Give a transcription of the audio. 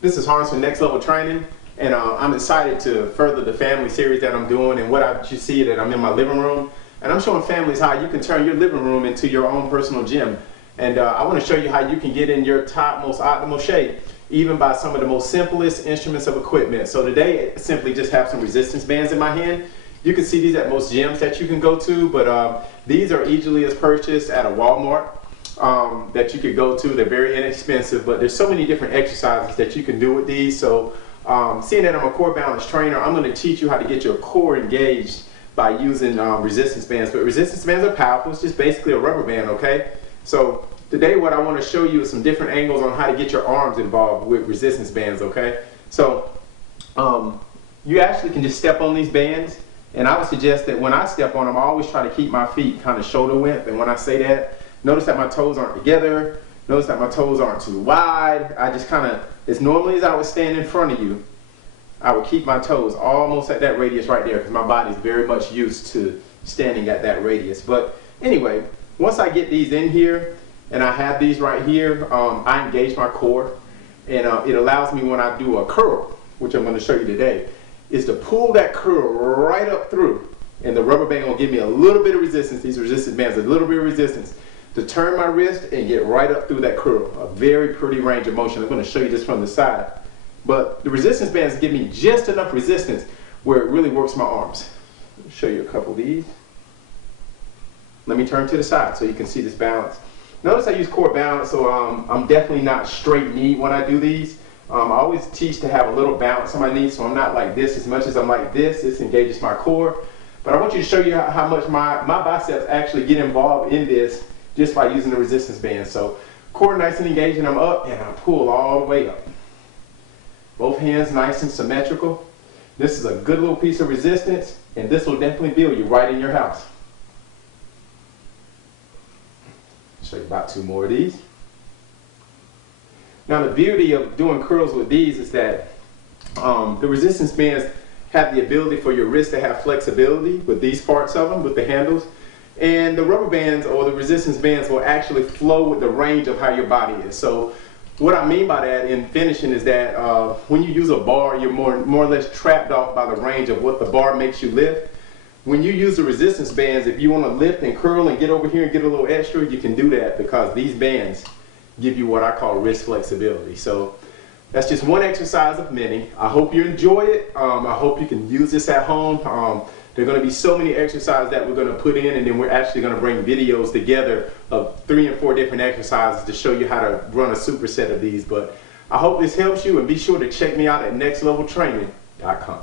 This is Harness for Next Level Training, and I'm excited to further the family series that I'm doing. And what you see that I'm in my living room, and I'm showing families how you can turn your living room into your own personal gym. And I want to show you how you can get in your top, most optimal shape, even by some of the most simplest instruments of equipment. So today, I simply just have some resistance bands in my hand. You can see these at most gyms that you can go to, but these are easily as purchased at a Walmart. That you could go to. They're very inexpensive, but there's so many different exercises that you can do with these. So seeing that I'm a core balance trainer, I'm going to teach you how to get your core engaged by using resistance bands. But resistance bands are powerful. It's just basically a rubber band, okay? So today what I want to show you is some different angles on how to get your arms involved with resistance bands, okay? So you actually can just step on these bands, and I would suggest that when I step on them, I always try to keep my feet kind of shoulder width. And when I say that, notice that my toes aren't together. Notice that my toes aren't too wide. I just kind of, as normally as I would stand in front of you, I would keep my toes almost at that radius right there because my body's very much used to standing at that radius. But anyway, once I get these in here and I have these right here, I engage my core, and it allows me when I do a curl, which I'm going to show you today, is to pull that curl right up through, and the rubber band will give me a little bit of resistance. These resistance bands, a little bit of resistance, to turn my wrist and get right up through that curl. A very pretty range of motion. I'm going to show you this from the side. But the resistance bands give me just enough resistance where it really works my arms. Let me show you a couple of these. Let me turn to the side so you can see this balance. Notice I use core balance, so I'm definitely not straight knee when I do these. I always teach to have a little balance on my knees, so I'm not like this as much as I'm like this. This engages my core. But I want you to show you how much my biceps actually get involved in this just by using the resistance band. So core nice and engaged, and I'm up, and I pull all the way up. Both hands nice and symmetrical. This is a good little piece of resistance, and this will definitely build you right in your house. Show you about two more of these. Now the beauty of doing curls with these is that the resistance bands have the ability for your wrist to have flexibility with these parts of them, with the handles. And the rubber bands or the resistance bands will actually flow with the range of how your body is. So what I mean by that in finishing is that when you use a bar, you're more or less trapped off by the range of what the bar makes you lift. When you use the resistance bands, if you want to lift and curl and get over here and get a little extra, you can do that because these bands give you what I call wrist flexibility. So that's just one exercise of many. I hope you enjoy it. I hope you can use this at home. There are going to be so many exercises that we're going to put in, and then we're actually going to bring videos together of 3 and 4 different exercises to show you how to run a superset of these. But I hope this helps you, and be sure to check me out at nextleveltraining.com.